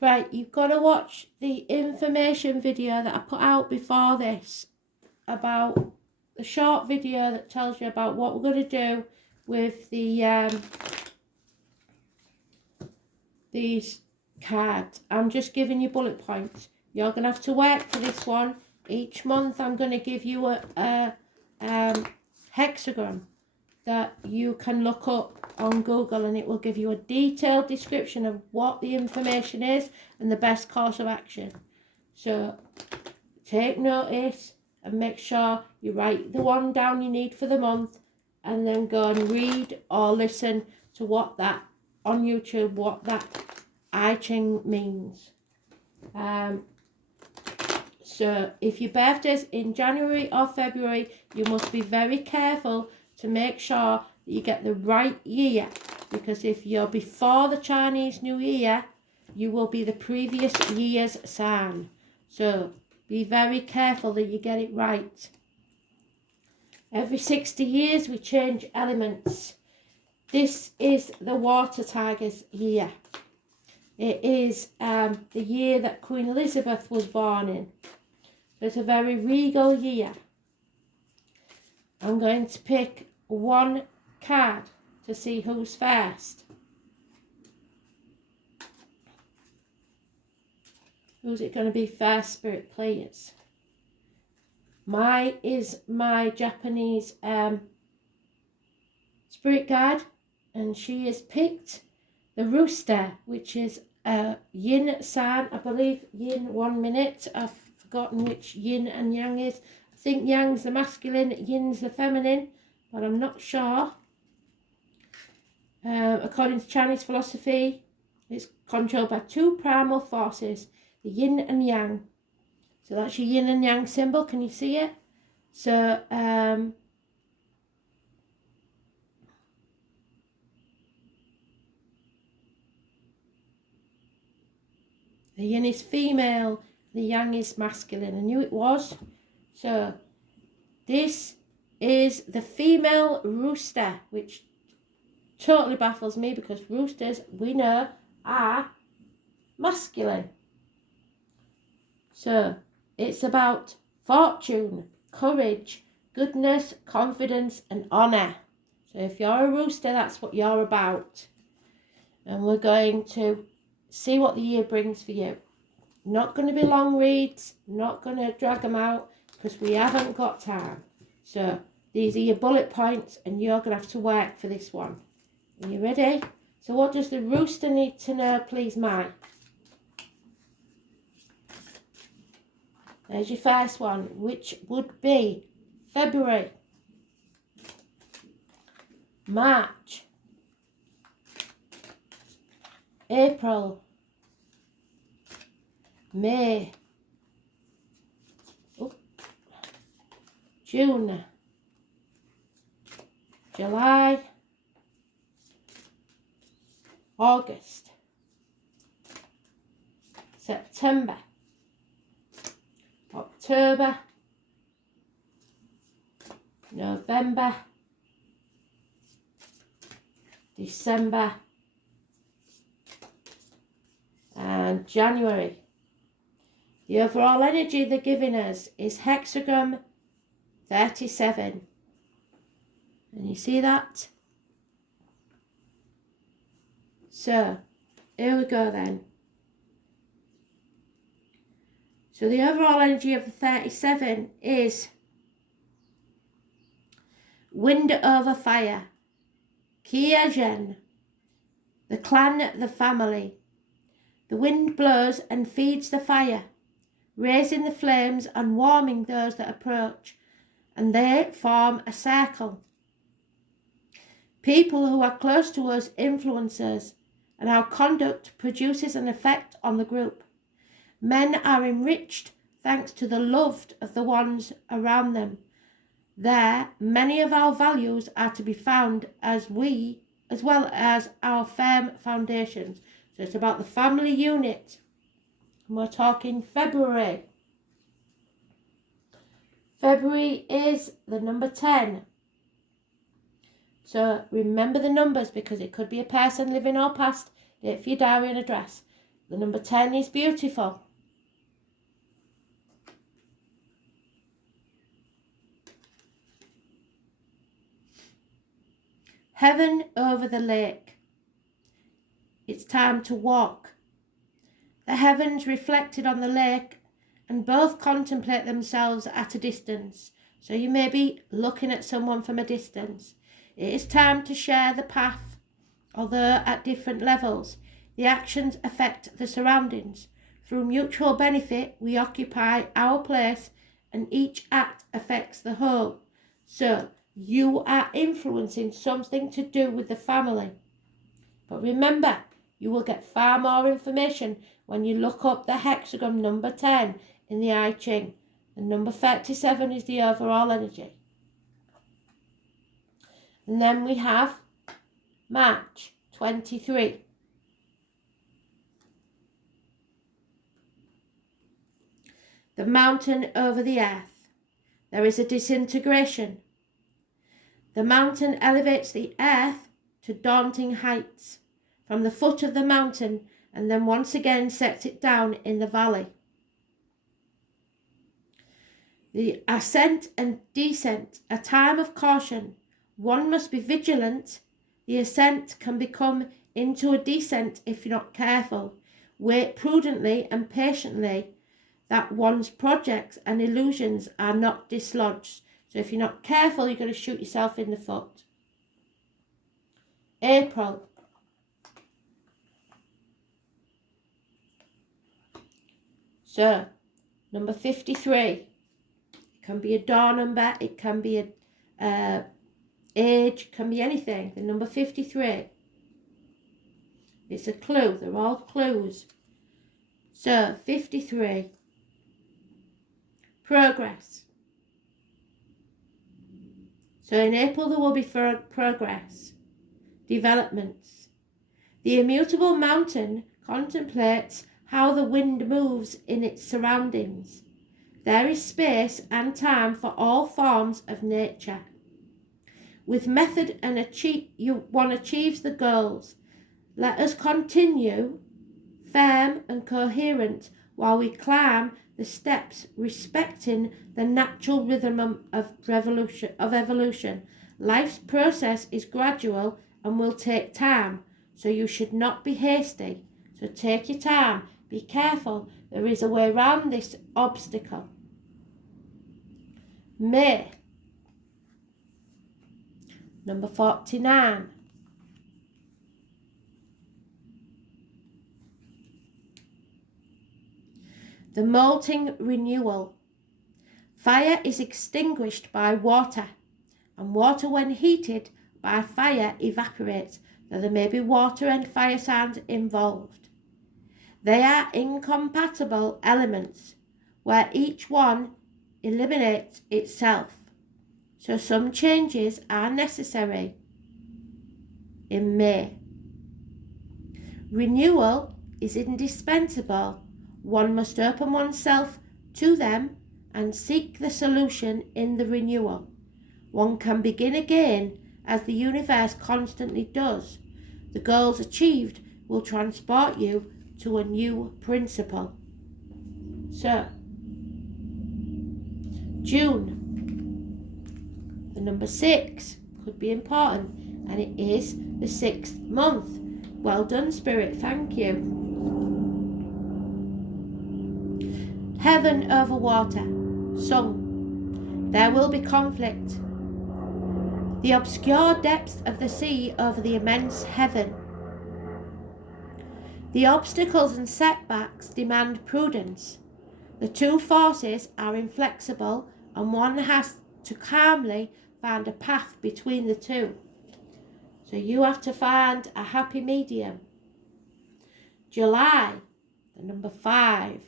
Right, you've got to watch the information video that I put out before this about the short video that tells you about what we're going to do with the these cards. I'm just giving you bullet points. You're going to have to work for this one. Each month I'm going to give you a hexagram that you can look up on Google, and it will give you a detailed description of what the information is and the best course of action. So take notice and make sure you write the one down you need for the month, and then go and read or listen to what that on YouTube, what that I Ching means. So if your birthday's in January or February, you must be very careful to make sure that you get the right year, because if you're before the Chinese New Year, you will be the previous year's sign. So be very careful that you get it right. Every 60 years we change elements. This is the water tiger's year. It is the year that Queen Elizabeth was born in. So it's a very regal year. I'm going to pick one card to see who's first. Who's it going to be first, Spirit, please? My Japanese spirit guide, and she has picked the Rooster, which is a yin sign. I believe yin, 1 minute. I've forgotten which yin and yang is. I think yang's the masculine, yin's the feminine, but I'm not sure. According to Chinese philosophy, it's controlled by two primal forces, the yin and yang. So that's your yin and yang symbol. Can you see it? So the yin is female, the yang is masculine. I knew it was. So this is the female rooster, which totally baffles me because roosters, we know, are masculine. So it's about fortune, courage, goodness, confidence and honour. So if you're a rooster, that's what you're about. And we're going to see what the year brings for you. Not going to be long reads, not going to drag them out because we haven't got time. So these are your bullet points and you're going to have to work for this one. Are you ready? So what does the rooster need to know, please, Mike? There's your first one, which would be February, March, April, May, June, July, August, September, October, November, December and January. The overall energy they're giving us is hexagram 37. And you see that? So, here we go then. So the overall energy of the 37 is wind over fire, Kia Zhen, the clan, the family. The wind blows and feeds the fire, raising the flames and warming those that approach, and they form a circle. People who are close to us influence us, and our conduct produces an effect on the group. Men are enriched thanks to the love of the ones around them. There, many of our values are to be found as well as our firm foundations. So it's about the family unit. And we're talking February. February is the number 10. So remember the numbers because it could be a person living or past, date for your diary and address. The number 10 is beautiful. Heaven over the lake. It's time to walk. The heavens reflected on the lake and both contemplate themselves at a distance. So you may be looking at someone from a distance. It is time to share the path, although at different levels. The actions affect the surroundings. Through mutual benefit, we occupy our place and each act affects the whole. So you are influencing something to do with the family. But remember, you will get far more information when you look up the hexagon number 10 in the I Ching. And number 37 is the overall energy. And then we have March 23. The mountain over the earth. There is a disintegration. The mountain elevates the earth to daunting heights from the foot of the mountain and then once again sets it down in the valley. The ascent and descent, a time of caution. One must be vigilant. The ascent can become into a descent if you're not careful. Wait prudently and patiently that one's projects and illusions are not dislodged. So if you're not careful, you're going to shoot yourself in the foot. April. So, number 53. It can be a door number, it can be a age, can be anything. The number 53. It's a clue. They're all clues. So, 53. Progress. So in April there will be progress. Developments. The immutable mountain contemplates how the wind moves in its surroundings. There is space and time for all forms of nature. With method and one achieves the goals. Let us continue firm and coherent while we climb the steps, respecting the natural rhythm of evolution. Life's process is gradual and will take time, so you should not be hasty. So take your time, be careful, there is a way around this obstacle. May, number 49. The molting renewal. Fire is extinguished by water, and water when heated by fire evaporates, though there may be water and fire signs involved. They are incompatible elements, where each one eliminates itself, so some changes are necessary. In May. Renewal is indispensable. One must open oneself to them and seek the solution in the renewal. One can begin again as the universe constantly does. The goals achieved will transport you to a new principle. So, June. The number 6 could be important, and it is the 6th month. Well done, Spirit, thank you. Heaven over water, sung. There will be conflict. The obscure depths of the sea over the immense heaven. The obstacles and setbacks demand prudence. The two forces are inflexible and one has to calmly find a path between the two. So you have to find a happy medium. July, the number 5.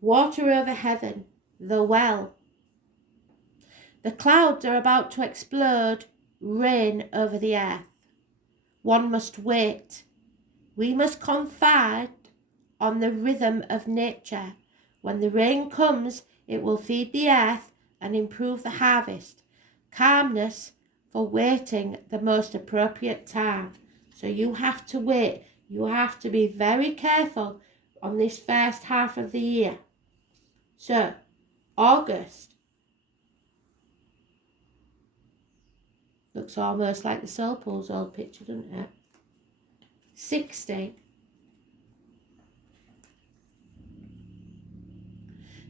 Water over heaven, the well. The clouds are about to explode, rain over the earth. One must wait. We must confide on the rhythm of nature. When the rain comes, it will feed the earth and improve the harvest. Calmness for waiting the most appropriate time. So you have to wait. You have to be very careful on this first half of the year. So, August looks almost like the Soul Pool's old picture, doesn't it? 60.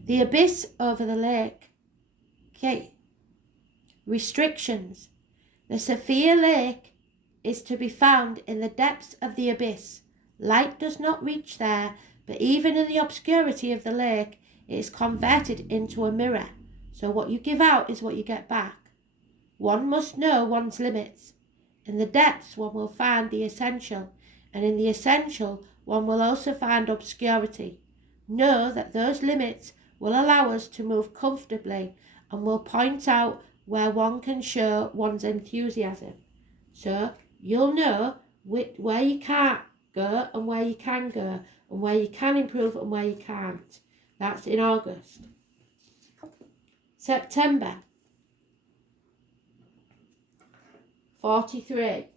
The abyss over the lake. Okay. Restrictions. The Sophia Lake is to be found in the depths of the abyss. Light does not reach there, but even in the obscurity of the lake, it is converted into a mirror. So what you give out is what you get back. One must know one's limits. In the depths, one will find the essential, and in the essential, one will also find obscurity. Know that those limits will allow us to move comfortably and will point out where one can show one's enthusiasm. So you'll know where you can't go and where you can go, and where you can improve and where you can't. That's in August. September. 43.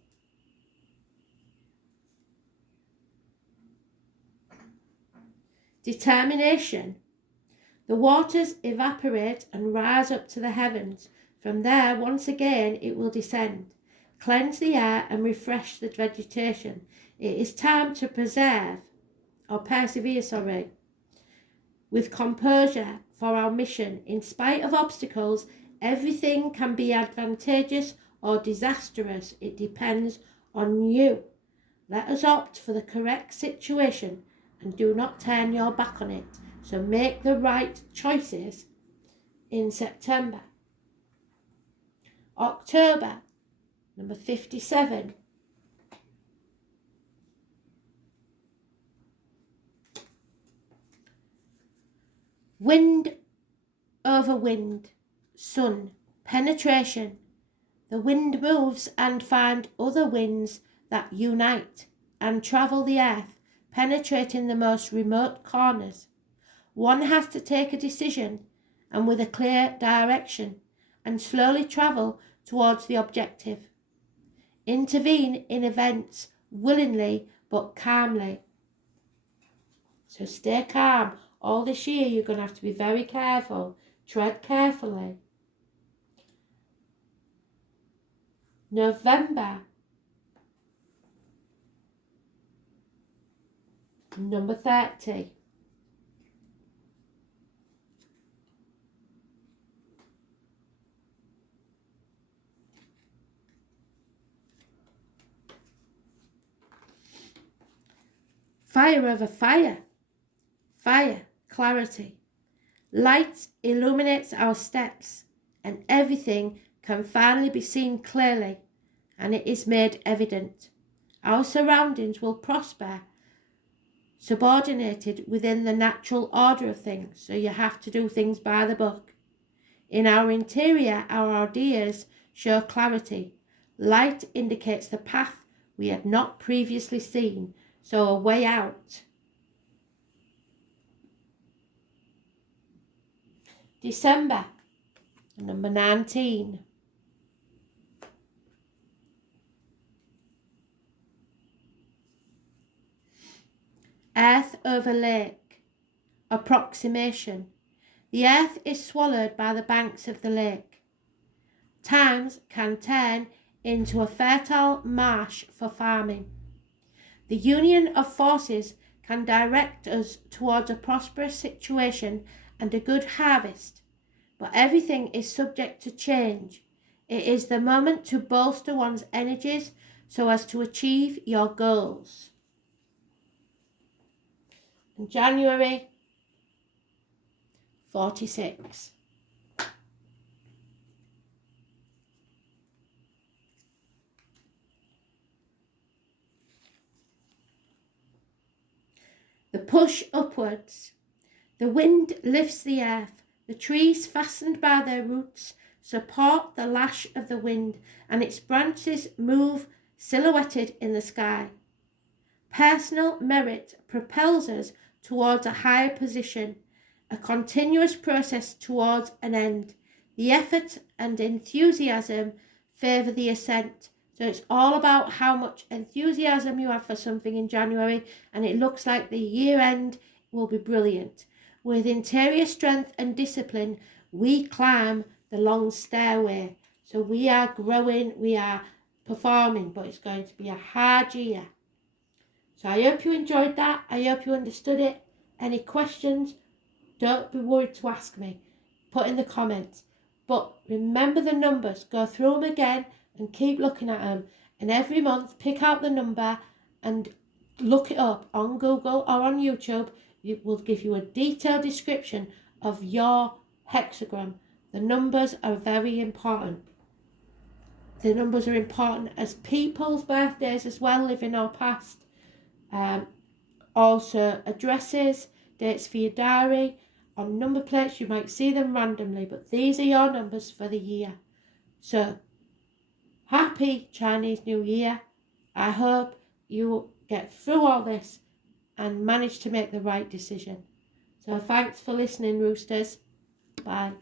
Determination. The waters evaporate and rise up to the heavens. From there, once again, it will descend, cleanse the air and refresh the vegetation. It is time to persevere, with composure for our mission. In spite of obstacles, everything can be advantageous or disastrous. It depends on you. Let us opt for the correct situation and do not turn your back on it. So make the right choices in September. October, number 57. Wind over wind, sun, penetration. The wind moves and finds other winds that unite and travel the earth, penetrating the most remote corners. One has to take a decision and with a clear direction and slowly travel towards the objective. Intervene in events willingly but calmly. So stay calm. All this year you're going to have to be very careful. Tread carefully. November. Number 30. Fire over fire. Fire, clarity. Light illuminates our steps, and everything can finally be seen clearly, and it is made evident. Our surroundings will prosper, subordinated within the natural order of things, so you have to do things by the book. In our interior, our ideas show clarity. Light indicates the path we had not previously seen, so a way out. December, number 19. Earth over lake. Approximation. The earth is swallowed by the banks of the lake. Times can turn into a fertile marsh for farming. The union of forces can direct us towards a prosperous situation and a good harvest, but everything is subject to change. It is the moment to bolster one's energies so as to achieve your goals. In January, 46. The push upwards. The wind lifts the earth. The trees, fastened by their roots, support the lash of the wind, and its branches move silhouetted in the sky. Personal merit propels us towards a higher position, a continuous process towards an end. The effort and enthusiasm favour the ascent. So it's all about how much enthusiasm you have for something in January, and it looks like the year end will be brilliant. With interior strength and discipline, we climb the long stairway. So we are growing, we are performing, but it's going to be a hard year. So I hope you enjoyed that. I hope you understood it. Any questions, don't be worried to ask me. Put in the comments. But remember the numbers. Go through them again and keep looking at them. And every month, pick out the number and look it up on Google or on YouTube. It will give you a detailed description of your hexagram. The numbers are very important. The numbers are important as people's birthdays as well, living or past. Also addresses, dates for your diary. On number plates, you might see them randomly, but these are your numbers for the year. So, happy Chinese New Year. I hope you get through all this and manage to make the right decision. So, thanks for listening, Roosters. Bye.